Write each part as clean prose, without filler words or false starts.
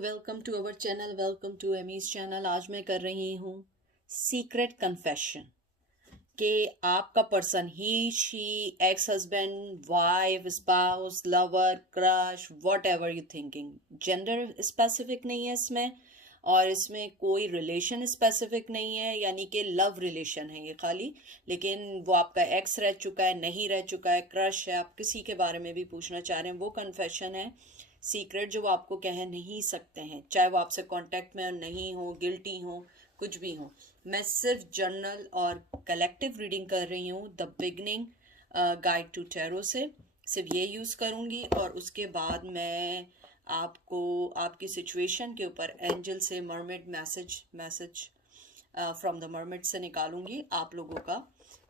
Welcome to our channel, welcome to एमीज channel. आज मैं कर रही हूँ सीक्रेट कन्फेशन कि आपका person he she ex husband wife spouse lover crush whatever you thinking, gender specific नहीं है इसमें और इसमें कोई रिलेशन स्पेसिफिक नहीं है, यानी कि लव रिलेशन है ये खाली। लेकिन वो आपका एक्स रह चुका है, नहीं रह चुका है, क्रश है, आप किसी के बारे में भी पूछना चाह रहे हैं, वो कन्फेशन है सीक्रेट जो वो आपको कह नहीं सकते हैं, चाहे वो आपसे कांटेक्ट में नहीं हो, गिल्टी हो, कुछ भी हो। मैं सिर्फ जर्नल और कलेक्टिव रीडिंग कर रही हूँ the beginning guide to tarot से, सिर्फ ये यूज़ करूँगी और उसके बाद मैं आपको आपकी सिचुएशन के ऊपर एंजल से mermaid message from the mermaid से निकालूंगी आप लोगों का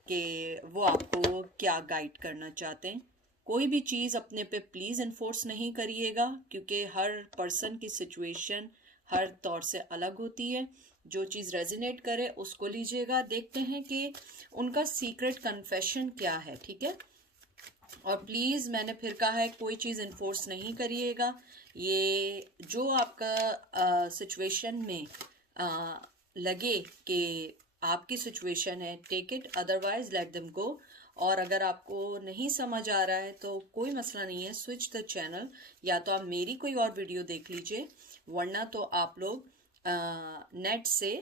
कि वो आपको क्या गाइड करना चाहते हैं। कोई भी चीज़ अपने पे प्लीज़ इन्फोर्स नहीं करिएगा, क्योंकि हर पर्सन की सिचुएशन हर तौर से अलग होती है। जो चीज़ रेजिनेट करे उसको लीजिएगा। देखते हैं कि उनका सीक्रेट कन्फेशन क्या है, ठीक है। और प्लीज़ मैंने फिर कहा है कोई चीज़ इन्फोर्स नहीं करिएगा। ये जो आपका सिचुएशन में लगे कि आपकी सिचुएशन है, take it, otherwise let them go. और अगर आपको नहीं समझ आ रहा है तो कोई मसला नहीं है, स्विच द चैनल, या तो आप मेरी कोई और वीडियो देख लीजिए, वरना तो आप लोग नेट से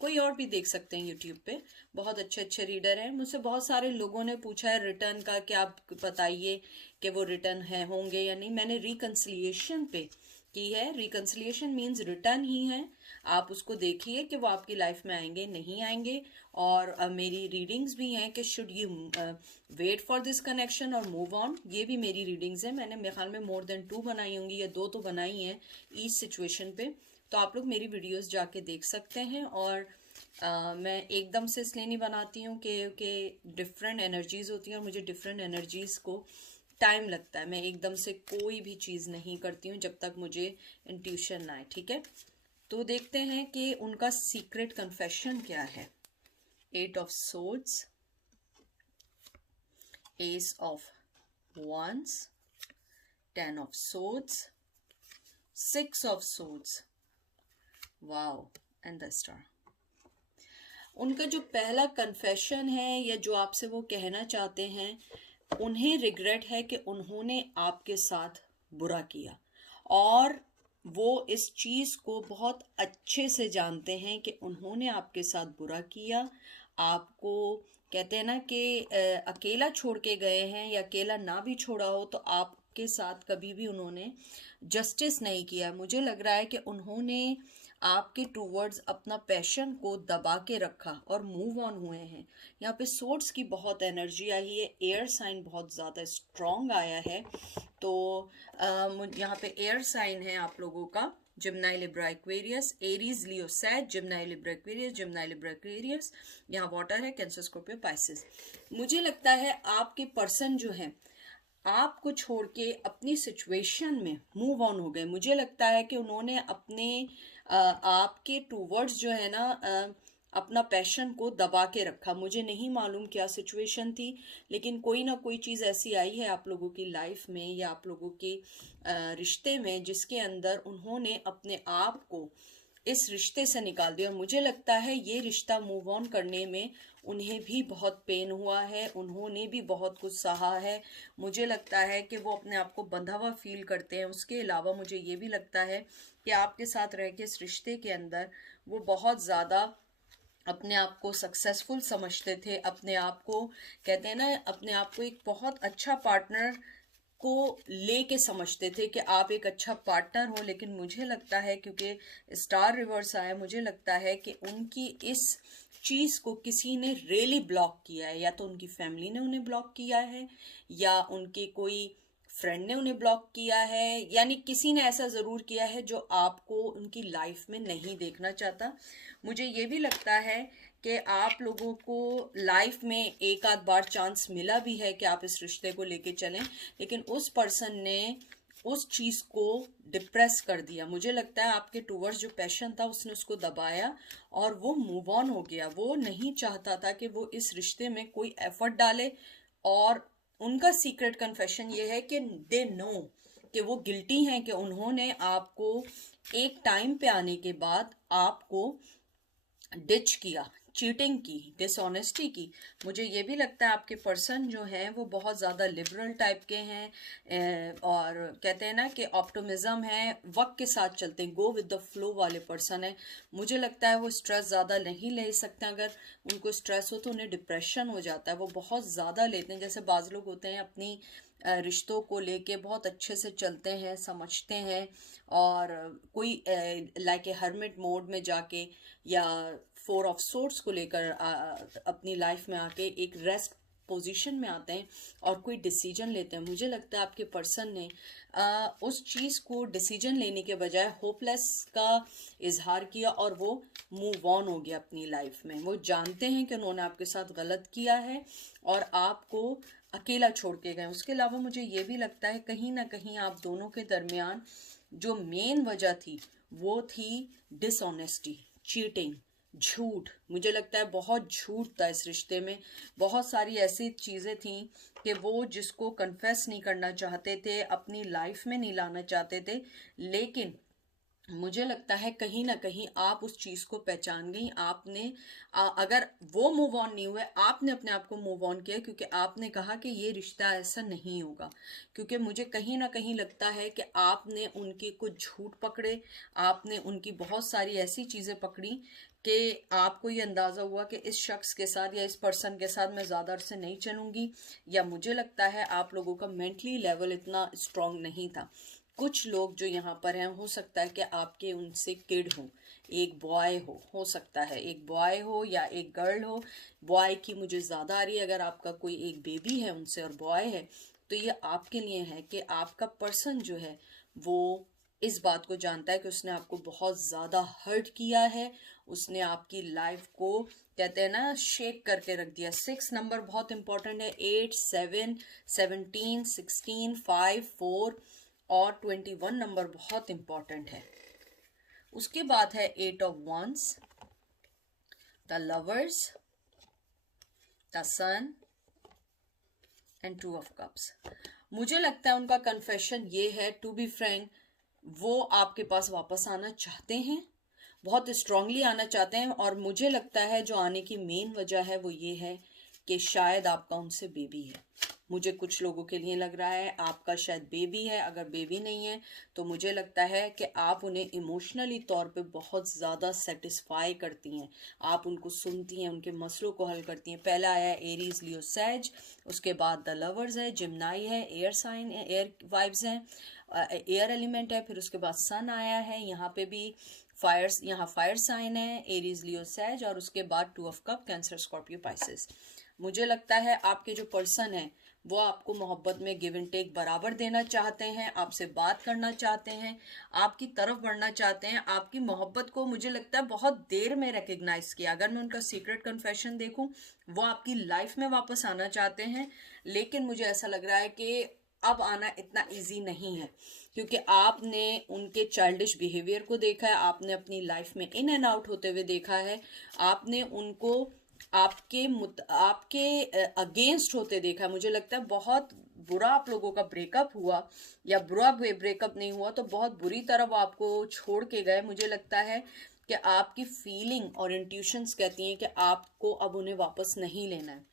कोई और भी देख सकते हैं। यूट्यूब पे बहुत अच्छे अच्छे रीडर हैं। मुझसे बहुत सारे लोगों ने पूछा है रिटर्न का कि आप बताइए कि वो रिटर्न है होंगे या नहीं। मैंने रिकन्सिलिएशन पे की है। रिकन्सिलिएशन मीन्स रिटर्न ही है, आप उसको देखिए कि वो आपकी लाइफ में आएंगे नहीं आएंगे। और मेरी रीडिंग्स भी हैं कि should you wait for this connection और मूव ऑन, ये भी मेरी रीडिंग्स हैं। मैंने मेरे ख्याल में मोर देन 2 बनाई होंगी या 2 तो बनाई हैं ईच सिचुएशन पे, तो आप लोग मेरी वीडियोस जाके देख सकते हैं। और मैं एकदम से इसलिए नहीं बनाती हूँ कि डिफरेंट एनर्जीज होती हैं और मुझे डिफरेंट एनर्जीज को टाइम लगता है। मैं एकदम से कोई भी चीज़ नहीं करती हूँ जब तक मुझे इंट्यूशन ना आए, ठीक है। तो देखते हैं कि उनका सीक्रेट कन्फेशन क्या है। 8 of swords, S of wands, 10 of swords, 6 of swords, wow, and the star. उनका जो पहला कन्फेशन है या जो आपसे वो कहना चाहते हैं, उन्हें रिग्रेट है कि उन्होंने आपके साथ बुरा किया और वो इस चीज़ को बहुत अच्छे से जानते हैं कि उन्होंने आपके साथ बुरा किया। आपको कहते हैं ना कि अकेला छोड़ के गए हैं, या अकेला ना भी छोड़ा हो तो आपके साथ कभी भी उन्होंने जस्टिस नहीं किया। मुझे लग रहा है कि उन्होंने आपके टूवर्ड्स अपना पैशन को दबा के रखा और मूव ऑन हुए हैं। यहाँ पे सोर्ड्स की बहुत एनर्जी आई है, एयर साइन बहुत ज़्यादा स्ट्रॉन्ग आया है। तो यहाँ पे एयर साइन है आप लोगों का, Gemini Libra Aquarius, Aries Leo सैज, Gemini Libra Aquarius, Gemini Libra Aquarius. यहाँ वाटर है, कैंसर स्कॉर्पियो पाइसेस। मुझे लगता है आपके पर्सन जो है आपको छोड़ के अपनी सिचुएशन में मूव ऑन हो गए। मुझे लगता है कि उन्होंने अपने आपके टूवर्ड्स जो है ना अपना पैशन को दबा के रखा। मुझे नहीं मालूम क्या सिचुएशन थी, लेकिन कोई ना कोई चीज़ ऐसी आई है आप लोगों की लाइफ में या आप लोगों के रिश्ते में जिसके अंदर उन्होंने अपने आप को इस रिश्ते से निकाल दिया। मुझे लगता है ये रिश्ता मूव ऑन करने में उन्हें भी बहुत पेन हुआ है, उन्होंने भी बहुत कुछ सहा है। मुझे लगता है कि वो अपने आप को बंधा हुआ फील करते हैं। उसके अलावा मुझे ये भी लगता है कि आपके साथ रह के इस रिश्ते के अंदर वो बहुत ज़्यादा अपने आप को सक्सेसफुल समझते थे, अपने आप को कहते हैं ना, अपने आप को एक बहुत अच्छा पार्टनर को लेके समझते थे कि आप एक अच्छा पार्टनर हो। लेकिन मुझे लगता है क्योंकि स्टार रिवर्स आया, मुझे लगता है कि उनकी इस चीज़ को किसी ने रियली ब्लॉक किया है। या तो उनकी फैमिली ने उन्हें ब्लॉक किया है, या उनके कोई फ्रेंड ने उन्हें ब्लॉक किया है, यानी किसी ने ऐसा ज़रूर किया है जो आपको उनकी लाइफ में नहीं देखना चाहता। मुझे ये भी लगता है कि आप लोगों को लाइफ में एक आध बार चांस मिला भी है कि आप इस रिश्ते को लेके चलें, लेकिन उस पर्सन ने उस चीज़ को डिप्रेस कर दिया। मुझे लगता है आपके टूवर्ड्स जो पैशन था उसने उसको दबाया और वो मूव ऑन हो गया। वो नहीं चाहता था कि वो इस रिश्ते में कोई एफर्ट डाले। और उनका सीक्रेट कन्फेशन ये है कि दे नो कि वो गिल्टी हैं कि उन्होंने आपको एक टाइम पे आने के बाद आपको डिच किया, चीटिंग की, डिसऑनेस्टी की। मुझे ये भी लगता है आपके पर्सन जो हैं वो बहुत ज़्यादा लिबरल टाइप के हैं, और कहते हैं ना कि ऑप्टिमिज्म है, वक्त के साथ चलते हैं, गो विद द फ्लो वाले पर्सन है। मुझे लगता है वो स्ट्रेस ज़्यादा नहीं ले सकते, अगर उनको स्ट्रेस हो तो उन्हें डिप्रेशन हो जाता है, वो बहुत ज़्यादा लेते हैं। जैसे बाज़ लोग होते हैं अपनी रिश्तों को लेके बहुत अच्छे से चलते हैं, समझते हैं, और कोई लाइक ए हर्मिट मोड में जाके या फोर ऑफ सोर्ड्स को लेकर अपनी लाइफ में आके एक रेस्ट पोजीशन में आते हैं और कोई डिसीजन लेते हैं। मुझे लगता है आपके पर्सन ने उस चीज़ को डिसीजन लेने के बजाय होपलेस का इजहार किया और वो मूव ऑन हो गया अपनी लाइफ में। वो जानते हैं कि उन्होंने आपके साथ गलत किया है और आपको अकेला छोड़ के गए। उसके अलावा मुझे ये भी लगता है कहीं ना कहीं आप दोनों के दरमियान जो मेन वजह थी वो थी डिसऑनेस्टी, चीटिंग, झूठ। मुझे लगता है बहुत झूठ था इस रिश्ते में, बहुत सारी ऐसी चीज़ें थी कि वो जिसको कन्फेस नहीं करना चाहते थे, अपनी लाइफ में नहीं लाना चाहते थे, लेकिन मुझे लगता है कहीं ना कहीं आप उस चीज़ को पहचान गई। आपने अगर वो मूव ऑन नहीं हुए, आपने अपने आप को मूव ऑन किया, क्योंकि आपने कहा कि ये रिश्ता ऐसा नहीं होगा। क्योंकि मुझे कहीं ना कहीं लगता है कि आपने उनके कुछ झूठ पकड़े, आपने उनकी बहुत सारी ऐसी चीज़ें पकड़ी कि आपको ये अंदाज़ा हुआ कि इस शख्स के साथ या इस पर्सन के साथ मैं ज़्यादा अरसे नहीं चलूँगी, या मुझे लगता है आप लोगों का मेंटली लेवल इतना स्ट्रांग नहीं था। कुछ लोग जो यहाँ पर हैं, हो सकता है कि आपके उनसे किड हो, एक बॉय हो सकता है, एक बॉय हो या एक गर्ल हो। बॉय की मुझे ज़्यादा आ रही है, अगर आपका कोई एक बेबी है उनसे और बॉय है तो ये आपके लिए है कि आपका पर्सन जो है वो इस बात को जानता है कि उसने आपको बहुत ज़्यादा हर्ट किया है, उसने आपकी लाइफ को कहते हैं ना शेक करके रख दिया। 6 नंबर बहुत इंपॉर्टेंट है, 8, 7, 17, 16, 5, 4 और 21 नंबर बहुत इंपॉर्टेंट है। उसके बाद है 8 of wands, the lovers, the sun and 2 of cups. मुझे लगता है उनका कन्फेशन ये है, टू बी फ्रैंक, वो आपके पास वापस आना चाहते हैं, बहुत स्ट्रांगली आना चाहते हैं। और मुझे लगता है जो आने की मेन वजह है वो ये है कि शायद आपका उनसे बेबी है। मुझे कुछ लोगों के लिए लग रहा है आपका शायद बेबी है। अगर बेबी नहीं है तो मुझे लगता है कि आप उन्हें इमोशनली तौर पे बहुत ज़्यादा सेटिस्फाई करती हैं, आप उनको सुनती हैं, उनके मसलों को हल करती हैं। पहला आया एरीज, लियो, सैज, उसके बाद द लवर्स है, जिम्नाई है, एयर साइन, एयर वाइब्स हैं, एयर एलिमेंट है, फिर उसके बाद सन आया है, यहाँ पे भी फायर, यहाँ फायर साइन है, एरीज, लियो, सैज, और उसके बाद 2 of cup, cancer, Scorpio, Pisces. मुझे लगता है आपके जो पर्सन है वो आपको मोहब्बत में गिव एंड टेक बराबर देना चाहते हैं, आपसे बात करना चाहते हैं, आपकी तरफ बढ़ना चाहते हैं। आपकी मोहब्बत को मुझे लगता है बहुत देर में रिकग्नाइज किया। अगर मैं उनका सीक्रेट कन्फेशन देखूं, वो आपकी लाइफ में वापस आना चाहते हैं, लेकिन मुझे ऐसा लग रहा है कि अब आना इतना इजी नहीं है, क्योंकि आपने उनके चाइल्डिश बिहेवियर को देखा है, आपने अपनी लाइफ में इन एंड आउट होते हुए देखा है, आपने उनको आपके अगेंस्ट होते देखा है। मुझे लगता है बहुत बुरा आप लोगों का ब्रेकअप हुआ, या बुरा ब्रेकअप नहीं हुआ तो बहुत बुरी तरह वो आपको छोड़ के गए। मुझे लगता है कि आपकी फीलिंग और इंट्यूशंस कहती हैं कि आपको अब उन्हें वापस नहीं लेना है।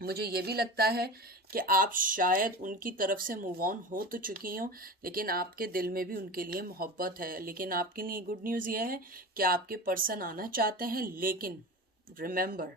मुझे ये भी लगता है कि आप शायद उनकी तरफ से मूव ऑन हो तो चुकी हो, लेकिन आपके दिल में भी उनके लिए मोहब्बत है। लेकिन आपके लिए गुड न्यूज़ ये है कि आपके पर्सन आना चाहते हैं, लेकिन रिमेंबर,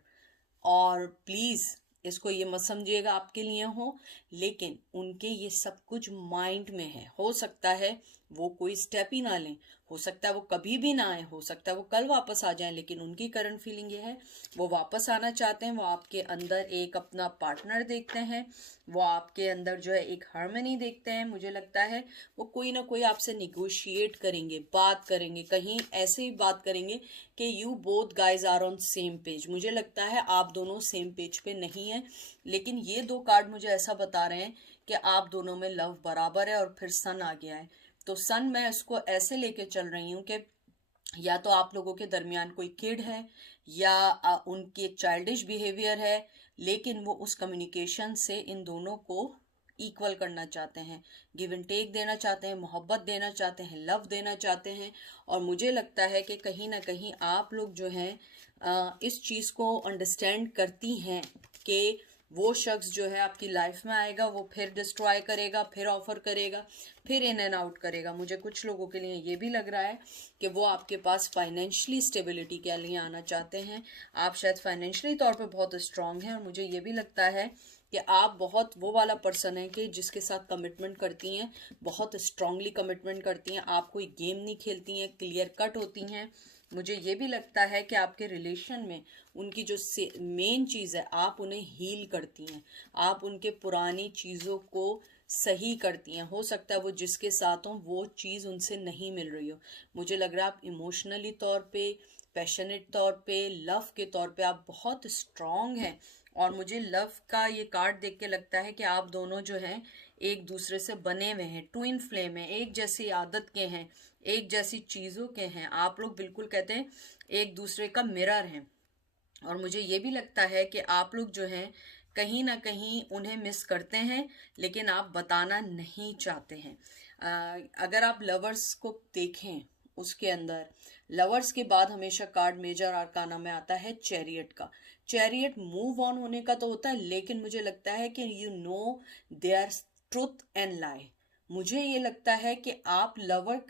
और प्लीज़ इसको ये मत समझिएगा आपके लिए हो, लेकिन उनके ये सब कुछ माइंड में है। हो सकता है वो कोई स्टेप ही ना लें, हो सकता है वो कभी भी ना आए, हो सकता है वो कल वापस आ जाएं, लेकिन उनकी करंट फीलिंग ये है वो वापस आना चाहते हैं। वो आपके अंदर एक अपना पार्टनर देखते हैं, वो आपके अंदर जो है एक हार्मनी देखते हैं। मुझे लगता है वो कोई ना कोई आपसे निगोशिएट करेंगे, बात करेंगे, कहीं ऐसे ही बात करेंगे कि you both guys are on same page. मुझे लगता है आप दोनों सेम पेज पे नहीं हैं, लेकिन ये 2 कार्ड मुझे ऐसा बता रहे हैं कि आप दोनों में लव बराबर है। और फिर सन आ गया है, तो सन मैं इसको ऐसे लेके चल रही हूँ कि या तो आप लोगों के दरमियान कोई किड है, या उनके चाइल्डिश बिहेवियर है, लेकिन वो उस कम्युनिकेशन से इन दोनों को इक्वल करना चाहते हैं, गिव एंड टेक देना चाहते हैं, मोहब्बत देना चाहते हैं, लव देना चाहते हैं। और मुझे लगता है कि कहीं ना कहीं आप लोग जो हैं इस चीज़ को अंडरस्टैंड करती हैं कि वो शख्स जो है आपकी लाइफ में आएगा, वो फिर डिस्ट्रॉय करेगा, फिर ऑफर करेगा, फिर इन एंड आउट करेगा। मुझे कुछ लोगों के लिए ये भी लग रहा है कि वो आपके पास फाइनेंशियली स्टेबिलिटी के लिए आना चाहते हैं। आप शायद फाइनेंशियली तौर पे बहुत स्ट्रांग हैं, और मुझे ये भी लगता है कि आप बहुत वो वाला पर्सन है कि जिसके साथ कमिटमेंट करती हैं, बहुत स्ट्रांगली कमिटमेंट करती हैं, आप कोई गेम नहीं खेलती हैं, क्लियर कट होती हैं। मुझे ये भी लगता है कि आपके रिलेशन में उनकी जो मेन चीज़ है, आप उन्हें हील करती हैं, आप उनके पुरानी चीज़ों को सही करती हैं। हो सकता है वो जिसके साथ हो वो चीज़ उनसे नहीं मिल रही हो। मुझे लग रहा है आप इमोशनली तौर पे, पैशनेट तौर पे, लव के तौर पे आप बहुत स्ट्रांग हैं। और मुझे लव का ये कार्ड देख के लगता है कि आप दोनों जो हैं एक दूसरे से बने हुए हैं, ट्विन फ्लेम है, एक जैसी आदत के हैं, एक जैसी चीज़ों के हैं। आप लोग बिल्कुल कहते हैं एक दूसरे का मिरर हैं। और मुझे ये भी लगता है कि आप लोग जो हैं कहीं ना कहीं उन्हें मिस करते हैं, लेकिन आप बताना नहीं चाहते हैं। अगर आप लवर्स को देखें, उसके अंदर लवर्स के बाद हमेशा कार्ड मेजर आर्काना में आता है चैरियट का। चैरियट मूव ऑन होने का तो होता है, लेकिन मुझे लगता है कि you know their truth and lie. मुझे ये लगता है कि आप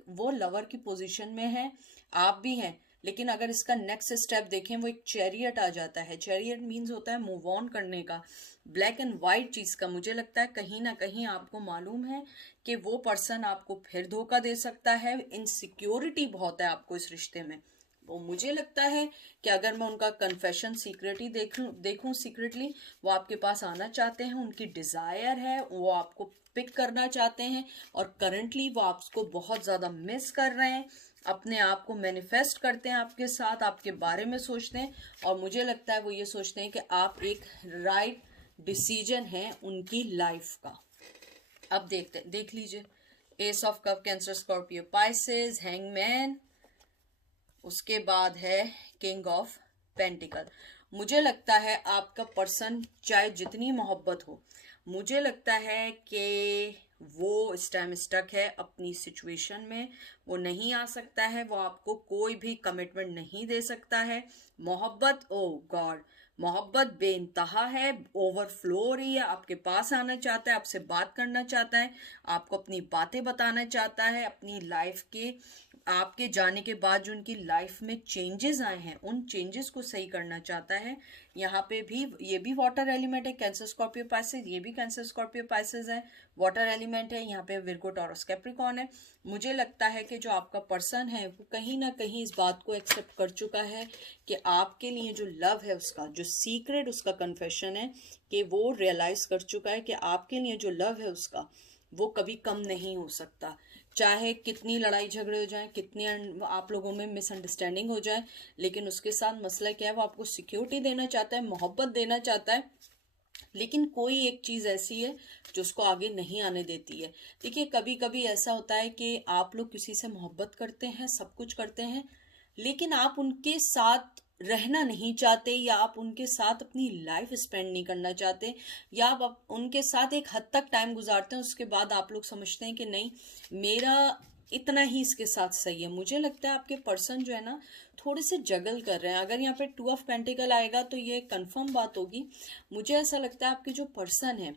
वो लवर की पोजीशन में हैं, आप भी हैं, लेकिन अगर इसका नेक्स्ट स्टेप देखें वो एक चैरियट आ जाता है। चैरियट मीन्स होता है मूव ऑन करने का, ब्लैक एंड वाइट चीज़ का। मुझे लगता है कहीं ना कहीं आपको मालूम है कि वो पर्सन आपको फिर धोखा दे सकता है, इनसिक्योरिटी बहुत है आपको इस रिश्ते में। वो मुझे लगता है कि अगर मैं उनका कन्फेशन सीक्रेटली देखूं सीक्रेटली, वो आपके पास आना चाहते हैं, उनकी डिज़ायर है, वो आपको पिक करना चाहते हैं, और करंटली वो आपको बहुत ज़्यादा मिस कर रहे हैं, अपने आप को मैनिफेस्ट करते हैं आपके साथ, आपके बारे में सोचते हैं। और मुझे लगता है वो ये सोचते हैं कि आप एक राइट डिसीजन है उनकी लाइफ का। अब देख लीजिए, S of cup, cancer, Scorpio, Pisces, hangman, उसके बाद है किंग ऑफ पेंटिकल। मुझे लगता है आपका पर्सन चाहे जितनी मोहब्बत हो, मुझे लगता है कि वो इस टाइम स्टक है अपनी सिचुएशन में, वो नहीं आ सकता है, वो आपको कोई भी कमिटमेंट नहीं दे सकता है। मोहब्बत, ओ गॉड, मोहब्बत बेइंतहा है, ओवरफ्लो हो रही है, आपके पास आना चाहता है, आपसे बात करना चाहता है, आपको अपनी बातें बताना चाहता है, अपनी लाइफ के आपके जाने के बाद जो उनकी लाइफ में चेंजेस आए हैं उन चेंजेस को सही करना चाहता है। यहाँ पे भी ये भी वाटर एलिमेंट है, कैंसर, स्कॉर्पियो, पाइसेस, ये भी कैंसर, स्कॉर्पियो, पाइसेस है, वाटर एलिमेंट है। यहाँ पे विर्गो, टॉरस, कैप्रिकॉर्न है। मुझे लगता है कि जो आपका पर्सन है वो कहीं ना कहीं इस बात को एक्सेप्ट कर चुका है कि आपके लिए जो लव है, उसका जो सीक्रेट, उसका कन्फेशन है कि वो रियलाइज कर चुका है कि आपके लिए जो लव है उसका वो कभी कम नहीं हो सकता। चाहे कितनी लड़ाई झगड़े हो जाए, कितनी आप लोगों में मिसअंडरस्टैंडिंग हो जाए, लेकिन उसके साथ मसला क्या है, वो आपको सिक्योरिटी देना चाहता है, मोहब्बत देना चाहता है, लेकिन कोई एक चीज़ ऐसी है जो उसको आगे नहीं आने देती है। देखिए, कभी कभी ऐसा होता है कि आप लोग किसी से मोहब्बत करते हैं, सब कुछ करते हैं, लेकिन आप उनके साथ रहना नहीं चाहते, या आप उनके साथ अपनी लाइफ स्पेंड नहीं करना चाहते, या आप उनके साथ एक हद तक टाइम गुजारते हैं, उसके बाद आप लोग समझते हैं कि नहीं, मेरा इतना ही इसके साथ सही है। मुझे लगता है आपके पर्सन जो है ना थोड़े से जगल कर रहे हैं। अगर यहाँ पे 2 ऑफ पेंटिकल आएगा तो ये कंफर्म बात होगी। मुझे ऐसा लगता है आपके जो पर्सन है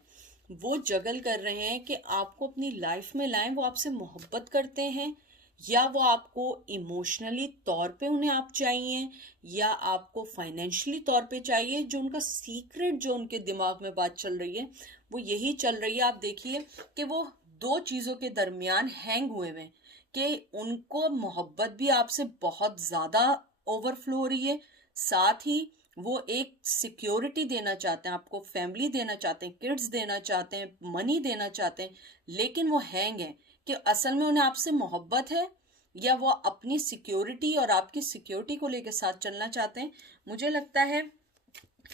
वो जगल कर रहे हैं कि आपको अपनी लाइफ में लाएं, वो आपसे मोहब्बत करते हैं, या वो आपको इमोशनली तौर पे उन्हें आप चाहिए, या आपको फाइनेंशियली तौर पे चाहिए। जो उनका सीक्रेट, जो उनके दिमाग में बात चल रही है वो यही चल रही है। आप देखिए कि वो दो चीज़ों के दरमियान हैंग हुए हैं कि उनको मोहब्बत भी आपसे बहुत ज़्यादा ओवरफ्लो हो रही है, साथ ही वो एक सिक्योरिटी देना चाहते हैं आपको, फैमिली देना चाहते हैं, किड्स देना चाहते हैं, मनी देना चाहते हैं, लेकिन वो हैंग है कि असल में उन्हें आपसे मोहब्बत है, या वो अपनी सिक्योरिटी और आपकी सिक्योरिटी को लेकर साथ चलना चाहते हैं। मुझे लगता है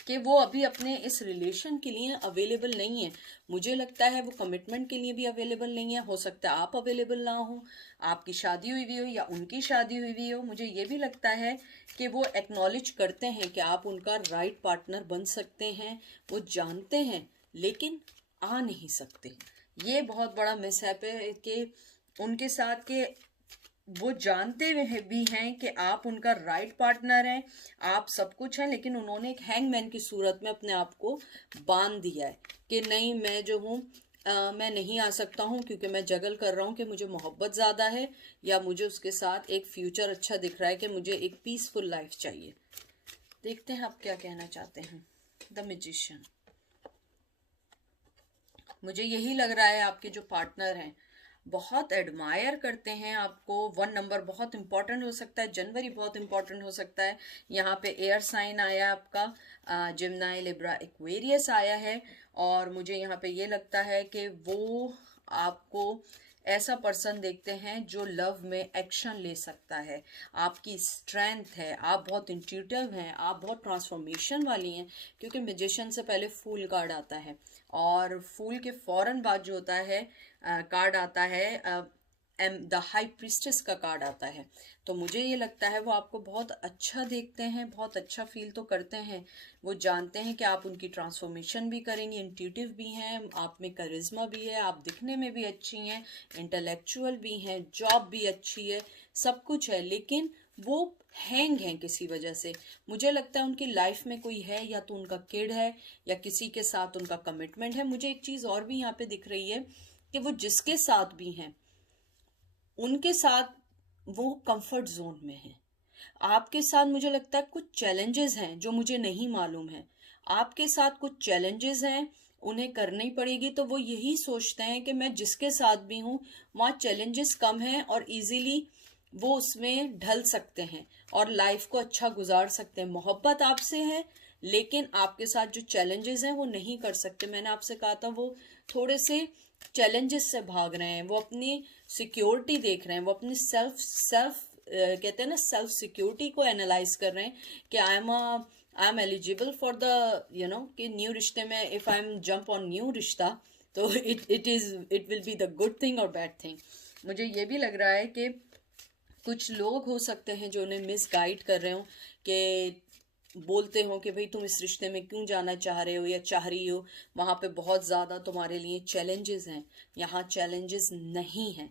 कि वो अभी अपने इस रिलेशन के लिए अवेलेबल नहीं है। मुझे लगता है वो कमिटमेंट के लिए भी अवेलेबल नहीं है। हो सकता है आप अवेलेबल ना हो, आपकी शादी हुई हुई हो या उनकी शादी हुई हुई हो। मुझे ये भी लगता है कि वो एक्नॉलेज करते हैं कि आप उनका राइट पार्टनर बन सकते हैं, वो जानते हैं, लेकिन आ नहीं सकते। ये बहुत बड़ा मिसहैप है कि उनके साथ के वो जानते हुए भी हैं कि आप उनका राइट पार्टनर हैं, आप सब कुछ हैं, लेकिन उन्होंने एक हैंगमैन की सूरत में अपने आप को बांध दिया है कि नहीं, मैं जो हूँ मैं नहीं आ सकता हूँ क्योंकि मैं जगल कर रहा हूँ कि मुझे मोहब्बत ज़्यादा है, या मुझे उसके साथ एक फ्यूचर अच्छा दिख रहा है कि मुझे एक पीसफुल लाइफ चाहिए। देखते हैं आप क्या कहना चाहते हैं। द मैजिशियन, मुझे यही लग रहा है आपके जो पार्टनर हैं बहुत एडमायर करते हैं आपको। 1 नंबर बहुत इंपॉर्टेंट हो सकता है, जनवरी बहुत इंपॉर्टेंट हो सकता है। यहाँ पे एयर साइन आया आपका, जिम्नाई, लिब्रा, एक्वेरियस आया है, और मुझे यहाँ पे ये लगता है कि वो आपको ऐसा पर्सन देखते हैं जो लव में एक्शन ले सकता है। आपकी स्ट्रेंथ है, आप बहुत इंट्यूटिव हैं, आप बहुत ट्रांसफॉर्मेशन वाली हैं, क्योंकि मैजिशियन से पहले फूल कार्ड आता है, और फूल के फौरन बाद जो होता है कार्ड आता है द हाई प्रिस्टेस का कार्ड आता है। तो मुझे ये लगता है वो आपको बहुत अच्छा देखते हैं, बहुत अच्छा फील तो करते हैं। वो जानते हैं कि आप उनकी ट्रांसफॉर्मेशन भी करेंगे, इंट्यूटिव भी हैं, आप में करिश्मा भी है, आप दिखने में भी अच्छी हैं, इंटेलेक्चुअल भी हैं, जॉब भी अच्छी है, सब कुछ है, लेकिन वो हैंग हैं किसी वजह से। मुझे लगता है उनकी लाइफ में कोई है, या तो उनका किड है या किसी के साथ उनका कमिटमेंट है। मुझे एक चीज और भी यहाँ पे दिख रही है कि वो जिसके साथ भी हैं उनके साथ वो कंफर्ट जोन में है। आपके साथ मुझे लगता है कुछ चैलेंजेस हैं जो मुझे नहीं मालूम है। आपके साथ कुछ चैलेंजेस हैं, उन्हें करनी पड़ेगी, तो वो यही सोचते हैं कि मैं जिसके साथ भी हूँ वहाँ चैलेंजेस कम हैं और इजीली वो उसमें ढल सकते हैं और लाइफ को अच्छा गुजार सकते हैं। मोहब्बत आपसे है, लेकिन आपके साथ जो चैलेंजेस हैं वो नहीं कर सकते। मैंने आपसे कहा था वो थोड़े से चैलेंजेस से भाग रहे हैं, वो अपनी सिक्योरिटी देख रहे हैं, वो अपनी सेल्फ कहते हैं ना, सेल्फ सिक्योरिटी को एनालाइज कर रहे हैं कि I am eligible for the कि न्यू रिश्ते में if I am jump on new रिश्ता, तो it will be the good thing और बैड थिंग। मुझे ये भी लग रहा है कि कुछ लोग हो सकते हैं जो उन्हें मिसगाइड कर रहे हो, कि बोलते हो कि भाई तुम इस रिश्ते में क्यों जाना चाह रहे हो या चाह रही हो, वहाँ पे बहुत ज़्यादा तुम्हारे लिए चैलेंजेस हैं, यहाँ चैलेंजेस नहीं हैं।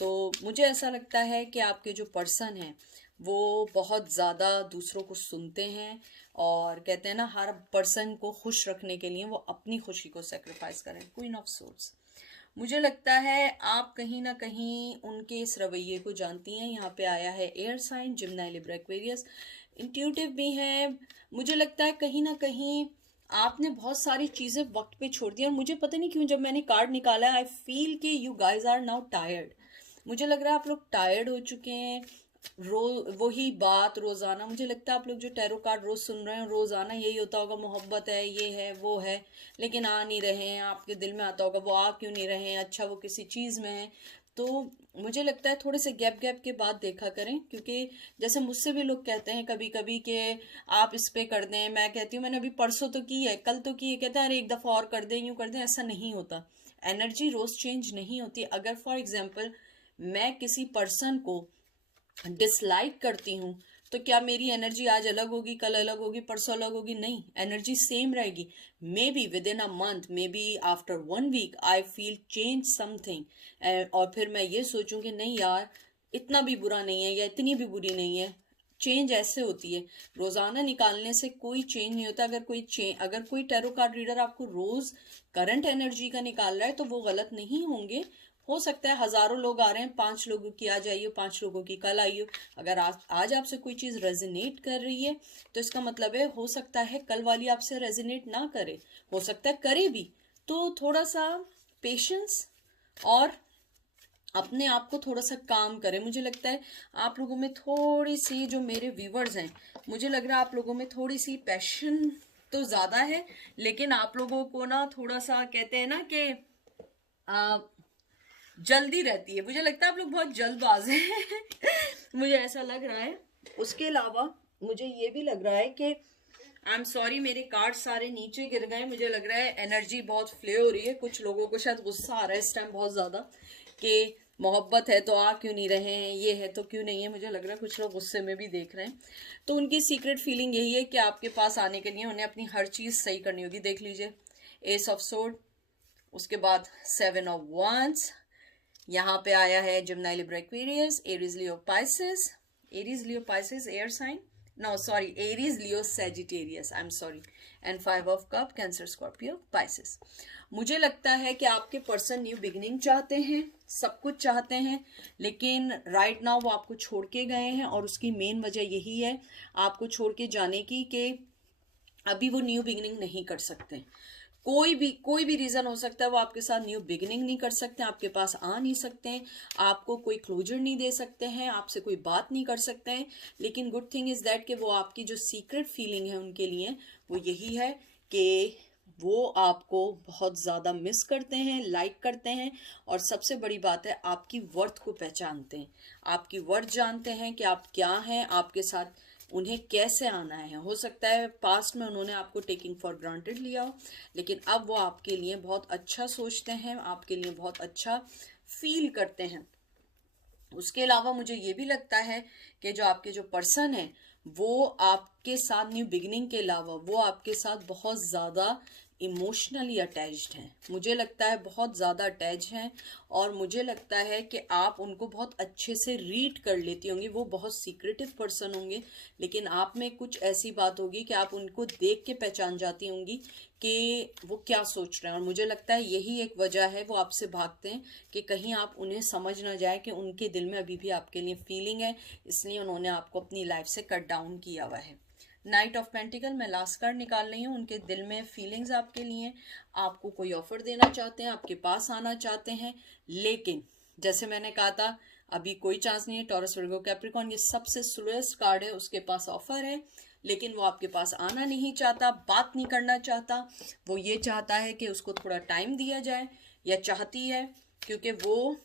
तो मुझे ऐसा लगता है कि आपके जो पर्सन हैं वो बहुत ज़्यादा दूसरों को सुनते हैं, और कहते हैं ना, हर पर्सन को खुश रखने के लिए वो अपनी खुशी को सेक्रीफाइस करें। क्वीन ऑफ सोर्ड्स, मुझे लगता है आप कहीं ना कहीं उनके इस रवैये को जानती हैं। यहाँ पे आया है air sign, Gemini, Libra, Aquarius, intuitive भी हैं। मुझे लगता है कहीं ना कहीं आपने बहुत सारी चीज़ें वक्त पे छोड़ दी, और मुझे पता नहीं क्यों जब मैंने कार्ड निकाला आई फील कि you guys are now tired. मुझे लग रहा है आप लोग टायर्ड हो चुके हैं। वही बात रोजाना, मुझे लगता है आप लोग जो टैरो कार्ड रोज सुन रहे हैं रोजाना यही होता होगा, मोहब्बत है, ये है, वो है, लेकिन आ नहीं रहे हैं। आपके दिल में आता होगा वो आ क्यों नहीं रहे हैं, अच्छा वो किसी चीज में है। तो मुझे लगता है थोड़े से गैप गैप के बाद देखा करें, क्योंकि जैसे मुझसे भी लोग कहते हैं कभी कभी कि आप इस पे कर दें, मैं कहती हूँ मैंने अभी परसों तो की है, कल तो की है, कहते हैं अरे एक दफा और कर दें, यूं कर दें। ऐसा नहीं होता, एनर्जी रोज चेंज नहीं होती। अगर फॉर एग्जाम्पल मैं किसी पर्सन को डिसलाइक करती हूँ, तो क्या मेरी एनर्जी आज अलग होगी, कल अलग होगी, परसों अलग होगी? नहीं, एनर्जी सेम रहेगी। Maybe within a month, maybe after 1 week I feel change something, और फिर मैं ये सोचूं कि नहीं यार इतना भी बुरा नहीं है या इतनी भी बुरी नहीं है। चेंज ऐसे होती है, रोजाना निकालने से कोई चेंज नहीं होता। अगर कोई टैरो कार्ड रीडर आपको रोज करंट एनर्जी का निकाल रहा है तो वो गलत नहीं होंगे। हो सकता है हजारों लोग आ रहे हैं, 5 लोगों की आज आई हो, 5 लोगों की कल आई हो। अगर आज आपसे कोई चीज रेजोनेट कर रही है तो इसका मतलब है हो सकता है कल वाली आपसे रेजोनेट ना करे, हो सकता है करे भी। तो थोड़ा सा पेशेंस और अपने आप को थोड़ा सा काम करें। मुझे लगता है आप लोगों में थोड़ी सी, जो मेरे व्यूवर्स हैं, मुझे लग रहा है आप लोगों में थोड़ी सी पैशन तो ज्यादा है, लेकिन आप लोगों को ना थोड़ा सा कहते हैं ना कि जल्दी रहती है। मुझे लगता है आप लोग बहुत जल्दबाज हैं मुझे ऐसा लग रहा है। उसके अलावा मुझे ये भी लग रहा है कि आई एम सॉरी, मेरे कार्ड सारे नीचे गिर गए। मुझे लग रहा है एनर्जी बहुत फ्ले हो रही है, कुछ लोगों को शायद गुस्सा आ रहा है इस टाइम बहुत ज्यादा कि मोहब्बत है तो आ क्यों नहीं रहे हैं, ये है तो क्यों नहीं है। मुझे लग रहा है कुछ लोग गुस्से में भी देख रहे हैं। तो उनकी सीक्रेट फीलिंग यही है कि आपके पास आने के लिए उन्हें अपनी हर चीज सही करनी होगी। देख लीजिए, एस ऑफ सोर्ड, उसके बाद 7 of Wands, यहाँ पे आया है Gemini, Libra, Aquarius, Aries, Leo, Pisces. Aries, Leo, Pisces, air sign. No, sorry, Aries, Leo, Sagittarius. I'm sorry. And 5 of Cup, Cancer, Scorpio, Pisces. मुझे लगता है कि आपके पर्सन न्यू बिगिनिंग चाहते हैं, सब कुछ चाहते हैं, लेकिन राइट नाउ वो आपको छोड़ के गए हैं और उसकी मेन वजह यही है आपको छोड़ के जाने की कि अभी वो न्यू बिगिनिंग नहीं कर सकते। कोई भी रीजन हो सकता है, वो आपके साथ न्यू बिगिनिंग नहीं कर सकते, आपके पास आ नहीं सकते हैं, आपको कोई क्लोजर नहीं दे सकते हैं, आपसे कोई बात नहीं कर सकते हैं। लेकिन गुड थिंग इज दैट कि वो आपकी जो सीक्रेट फीलिंग है उनके लिए वो यही है कि वो आपको बहुत ज़्यादा मिस करते हैं, लाइक करते हैं, और सबसे बड़ी बात है आपकी वर्थ को पहचानते हैं, आपकी वर्थ जानते हैं कि आप क्या हैं, आपके साथ उन्हें कैसे आना है। हो सकता है पास्ट में उन्होंने आपको टेकिंग फॉर ग्रांटेड लिया हो, लेकिन अब वो आपके लिए बहुत अच्छा सोचते हैं, आपके लिए बहुत अच्छा फील करते हैं। उसके अलावा मुझे ये भी लगता है कि जो आपके जो पर्सन है वो आपके साथ न्यू बिगिनिंग के अलावा वो आपके साथ बहुत ज़्यादा इमोशनली अटैच्ड हैं। मुझे लगता है बहुत ज़्यादा अटैच हैं, और मुझे लगता है कि आप उनको बहुत अच्छे से रीड कर लेती होंगी। वो बहुत सीक्रेटिव पर्सन होंगे, लेकिन आप में कुछ ऐसी बात होगी कि आप उनको देख के पहचान जाती होंगी कि वो क्या सोच रहे हैं। और मुझे लगता है यही एक वजह है वो आपसे भागते हैं कि कहीं आप उन्हें समझ ना जाए कि उनके दिल में अभी भी आपके लिए फीलिंग है, इसलिए उन्होंने आपको अपनी लाइफ से कट डाउन किया हुआ है। नाइट ऑफ पेंटिकल, मैं लास्ट कार्ड निकाल रही हूँ। उनके दिल में फीलिंग्स आपके लिए, आपको कोई ऑफर देना चाहते हैं, आपके पास आना चाहते हैं, लेकिन जैसे मैंने कहा था अभी कोई चांस नहीं है। टॉरस, वर्गो, कैप्रिकॉर्न, ये सबसे स्लोएस्ट कार्ड है, उसके पास ऑफर है, लेकिन वो आपके पास आना नहीं चाहता, बात नहीं करना चाहता। वो ये चाहता है कि उसको थोड़ा टाइम दिया जाए, या चाहती है, क्योंकि वो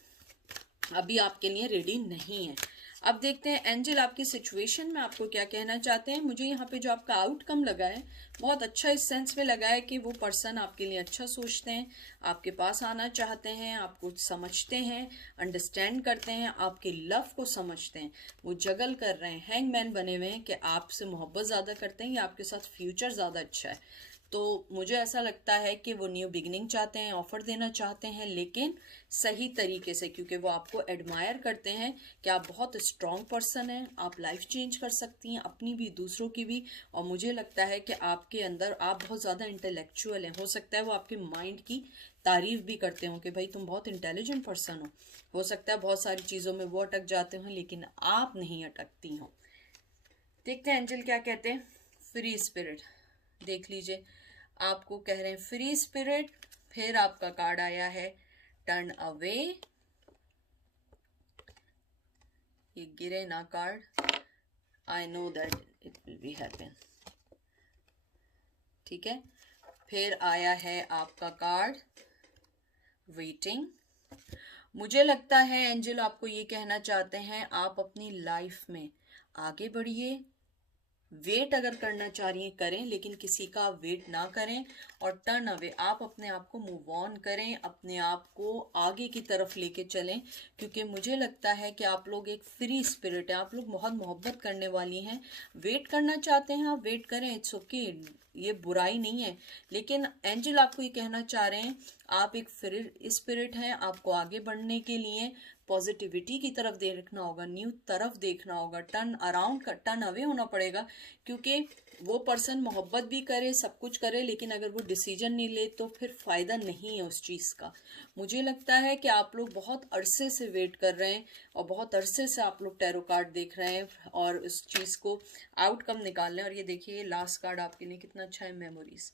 अभी आपके लिए रेडी नहीं है। अब देखते हैं एंजल आपकी सिचुएशन में आपको क्या कहना चाहते हैं। मुझे यहाँ पे जो आपका आउटकम लगा है बहुत अच्छा इस सेंस में लगा है कि वो पर्सन आपके लिए अच्छा सोचते हैं, आपके पास आना चाहते हैं, आपको समझते हैं, अंडरस्टैंड करते हैं, आपके लव को समझते हैं। वो जगल कर रहे हैं, हैंगमैन बने हुए हैं कि आपसे मोहब्बत ज़्यादा करते हैं या आपके साथ फ्यूचर ज़्यादा अच्छा है। तो मुझे ऐसा लगता है कि वो न्यू बिगिनिंग चाहते हैं, ऑफर देना चाहते हैं, लेकिन सही तरीके से, क्योंकि वो आपको एडमायर करते हैं कि आप बहुत स्ट्रॉन्ग पर्सन हैं, आप लाइफ चेंज कर सकती हैं, अपनी भी दूसरों की भी। और मुझे लगता है कि आपके अंदर आप बहुत ज़्यादा इंटेलेक्चुअल हैं। हो सकता है वो आपके माइंड की तारीफ भी करते हो कि भाई तुम बहुत इंटेलिजेंट पर्सन हो सकता है बहुत सारी चीज़ों में वो अटक जाते हों, लेकिन आप नहीं अटकती हो। देखते हैं एंजल क्या कहते हैं। फ्री स्पिरिट, देख लीजिए, आपको कह रहे हैं फ्री स्पिरिट। फिर आपका कार्ड आया है टर्न अवे, ये गिरे ना card, I know that it will be happen, ठीक है। फिर आया है आपका कार्ड वेटिंग। मुझे लगता है एंजल आपको ये कहना चाहते हैं आप अपनी लाइफ में आगे बढ़िए, वेट अगर करना चाह रही हैं करें, लेकिन किसी का वेट ना करें, और टर्न अवे, आप अपने आप को मूव ऑन करें, अपने आप को आगे की तरफ लेके चलें, क्योंकि मुझे लगता है कि आप लोग एक फ्री स्पिरिट है, आप लोग बहुत मोहब्बत करने वाली हैं। वेट करना चाहते हैं आप वेट करें, इट्स ओके, ये बुराई नहीं है। लेकिन एंजल आपको ये कहना चाह रहे हैं आप एक फ्री स्पिरिट हैं, आपको आगे बढ़ने के लिए पॉजिटिविटी की तरफ देखना होगा, न्यू तरफ देखना होगा, टर्न अराउंड का टर्न अवे होना पड़ेगा, क्योंकि वो पर्सन मोहब्बत भी करे, सब कुछ करे, लेकिन अगर वो डिसीजन नहीं ले तो फिर फायदा नहीं है उस चीज़ का। मुझे लगता है कि आप लोग बहुत अरसे से वेट कर रहे हैं, और बहुत अरसे से आप लोग टैरो कार्ड देख रहे हैं और इस चीज़ को आउटकम निकाल रहे हैं। और ये देखिए लास्ट कार्ड आपके लिए कितना अच्छा है, मेमोरीज।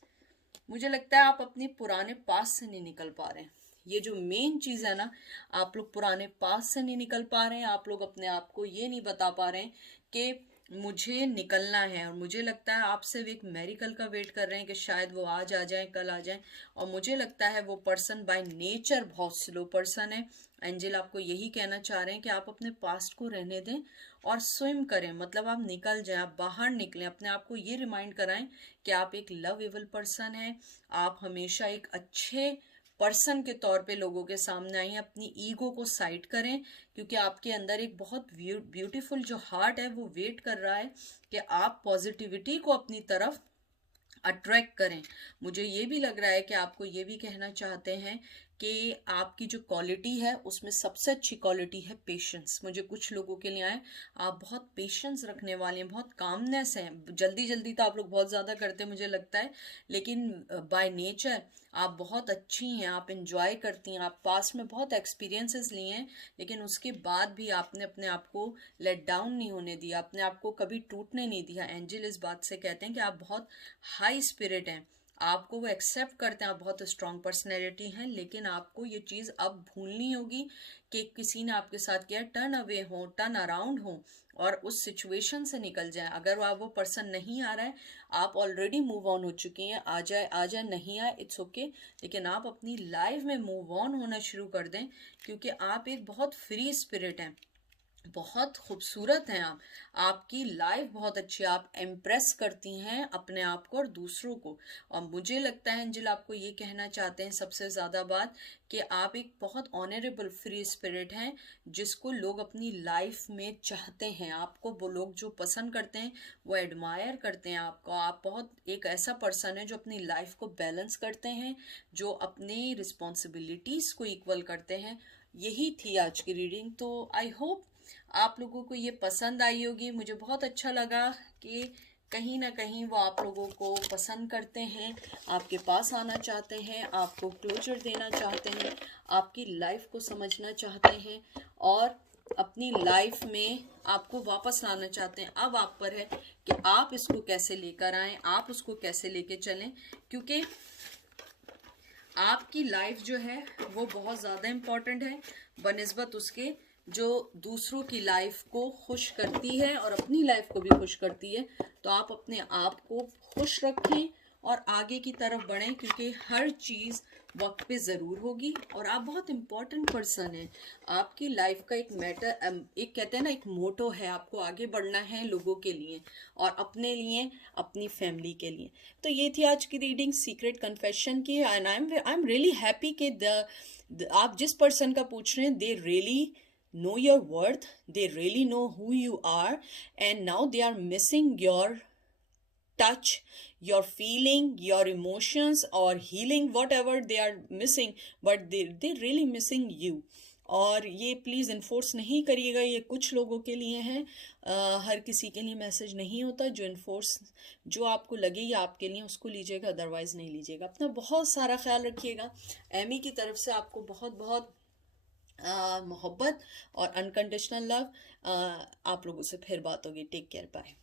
मुझे लगता है आप अपने पुराने पास से नहीं निकल पा रहे हैं। ये जो मेन चीज़ है ना, आप लोग पुराने पास से नहीं निकल पा रहे हैं, आप लोग अपने आप को ये नहीं बता पा रहे हैं कि मुझे निकलना है। और मुझे लगता है आप सिर्फ एक मेरिकल का वेट कर रहे हैं कि शायद वो आज आ जाए, कल आ जाए। और मुझे लगता है वो पर्सन बाय नेचर बहुत स्लो पर्सन है। एंजल आपको यही कहना चाह रहे हैं कि आप अपने पास्ट को रहने दें और स्विम करें, मतलब आप निकल जाएं, आप बाहर निकलें, अपने आप को ये रिमाइंड कराएं कि आप एक लवेबल पर्सन हैं, आप हमेशा एक अच्छे पर्सन के तौर पे लोगों के सामने आइए, अपनी ईगो को साइड करें, क्योंकि आपके अंदर एक बहुत ब्यूटीफुल जो हार्ट है वो वेट कर रहा है कि आप पॉजिटिविटी को अपनी तरफ अट्रैक्ट करें। मुझे ये भी लग रहा है कि आपको ये भी कहना चाहते हैं कि आपकी जो क्वालिटी है उसमें सबसे अच्छी क्वालिटी है पेशेंस। मुझे कुछ लोगों के लिए आए, आप बहुत पेशेंस रखने वाले हैं, बहुत कामनेस हैं। जल्दी जल्दी तो आप लोग बहुत ज़्यादा करते हैं मुझे लगता है, लेकिन बाय नेचर आप बहुत अच्छी हैं, आप इंजॉय करती हैं। आप पास में बहुत एक्सपीरियंसेस लिए हैं, लेकिन उसके बाद भी आपने अपने आप को लेट डाउन नहीं होने दिया, अपने आप को कभी टूटने नहीं दिया। एंजल इस बात से कहते हैं कि आप बहुत हाई स्पिरिट हैं, आपको वो एक्सेप्ट करते हैं, आप बहुत स्ट्रॉन्ग पर्सनैलिटी हैं, लेकिन आपको ये चीज़ अब भूलनी होगी कि किसी ने आपके साथ किया, टर्न अवे हो, टर्न अराउंड हो और उस सिचुएशन से निकल जाए। अगर वो पर्सन नहीं आ रहा है, आप ऑलरेडी मूव ऑन हो चुकी हैं, आ जाए नहीं आए इट्स ओके, लेकिन आप अपनी लाइफ में मूव ऑन होना शुरू कर दें, क्योंकि आप एक बहुत फ्री स्पिरिट हैं, बहुत खूबसूरत हैं आप, आपकी लाइफ बहुत अच्छी है, आप इम्प्रेस करती हैं अपने आप को और दूसरों को। और मुझे लगता है एंजल आपको ये कहना चाहते हैं सबसे ज़्यादा बात, कि आप एक बहुत ऑनरेबल फ्री स्पिरिट हैं, जिसको लोग अपनी लाइफ में चाहते हैं। आपको वो लोग जो पसंद करते हैं वो एडमायर करते हैं आपको। आप बहुत एक ऐसा पर्सन है जो अपनी लाइफ को बैलेंस करते हैं, जो अपनी रिस्पॉन्सिबिलिटीज़ को इक्वल करते हैं। यही थी आज की रीडिंग। तो आई होप आप लोगों को ये पसंद आई होगी। मुझे बहुत अच्छा लगा कि कहीं ना कहीं वो आप लोगों को पसंद करते हैं, आपके पास आना चाहते हैं, आपको क्लोजर देना चाहते हैं, आपकी लाइफ को समझना चाहते हैं और अपनी लाइफ में आपको वापस लाना चाहते हैं। अब आप पर है कि आप इसको कैसे लेकर आएं, आप उसको कैसे लेके चलें, क्योंकि आपकी लाइफ जो है वो बहुत ज़्यादा इम्पॉर्टेंट है बनिस्बत उसके जो दूसरों की लाइफ को खुश करती है और अपनी लाइफ को भी खुश करती है। तो आप अपने आप को खुश रखें और आगे की तरफ बढ़ें, क्योंकि हर चीज़ वक्त पे ज़रूर होगी और आप बहुत इम्पॉर्टेंट पर्सन हैं। आपकी लाइफ का एक मैटर, एक कहते हैं ना, एक मोटो है, आपको आगे बढ़ना है लोगों के लिए और अपने लिए, अपनी फैमिली के लिए। तो ये थी आज की रीडिंग सीक्रेट कन्फेशन की। And I am really happy कि आप जिस पर्सन का पूछ रहे हैं, they really know your worth, they really know who you are, and now they are missing your touch, your feeling, your emotions or healing, whatever they are missing, but they really missing you. और ये please enforce नहीं करिएगा, ये कुछ लोगों के लिए है, हर किसी के लिए मैसेज नहीं होता। जो इन्फोर्स, जो आपको लगे ये आपके लिए, उसको लीजिएगा, अदरवाइज़ नहीं लीजिएगा। अपना बहुत सारा ख्याल रखिएगा। एमी की तरफ से आपको बहुत बहुत मोहब्बत और अनकंडीशनल लव। आप लोगों से फिर बात होगी। Take care, bye.